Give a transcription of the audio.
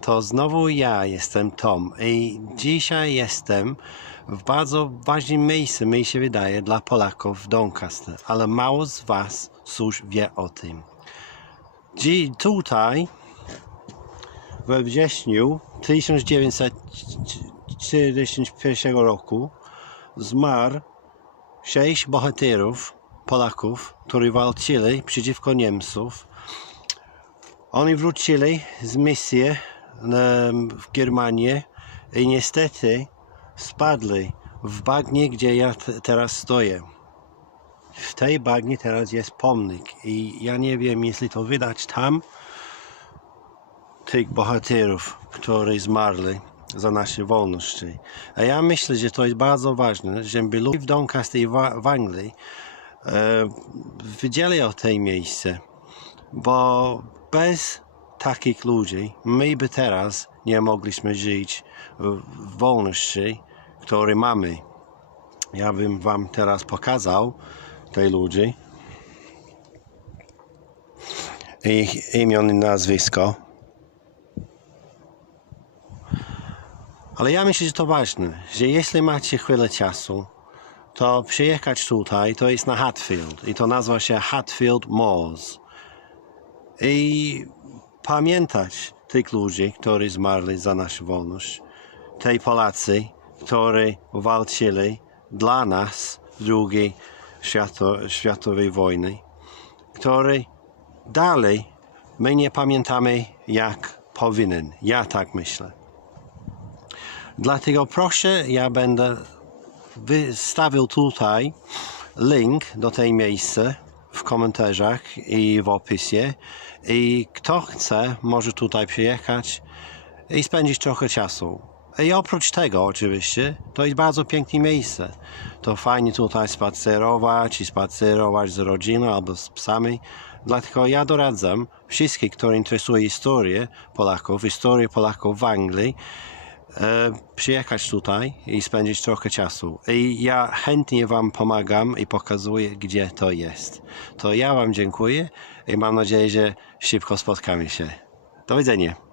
to znowu ja jestem Tom i dzisiaj jestem w bardzo ważnym miejscu, mi się wydaje, dla Polaków w Doncaster, ale mało z Was cóż wie o tym. Dzi- tutaj we wrześniu 1941 roku zmarł sześć bohaterów Polaków, którzy walczyli przeciwko Niemców. Oni wrócili z misji w Germanię i niestety spadli w bagnie, gdzie ja te- teraz stoję. W tej bagnie teraz jest pomnik i ja nie wiem, jeśli to widać tam, tych bohaterów, którzy zmarli za nasze wolności. A ja myślę, że to jest bardzo ważne, żeby ludzie w Doncaster i w Anglii e, wiedzieli o tej miejsce, bo bez takich ludzi my by teraz nie mogliśmy żyć w wolności, które mamy. Ja bym wam teraz pokazał tej ludzi. Ich imion i nazwisko. Ale ja myślę, że to ważne, że jeśli macie chwilę czasu, to przyjechać tutaj, to jest na Hatfield i to nazywa się Hatfield Moors. I pamiętać tych ludzi, którzy zmarli za naszą wolność, tej Polacy, którzy walczyli dla nas w II świato, światowej wojny, którzy dalej my nie pamiętamy jak powinien. Ja tak myślę. Dlatego proszę, ja będę wystawił tutaj link do tej miejsca w komentarzach i w opisie. I kto chce, może tutaj przyjechać i spędzić trochę czasu. I oprócz tego, oczywiście, to jest bardzo piękne miejsce. To fajnie tutaj spacerować i spacerować z rodziną albo z psami. Dlatego ja doradzam wszystkich, których interesuje historię Polaków, historię Polaków w Anglii, przyjechać tutaj i spędzić trochę czasu. I ja chętnie Wam pomagam i pokazuję, gdzie to jest. To ja Wam dziękuję i mam nadzieję, że szybko spotkamy się. Do widzenia.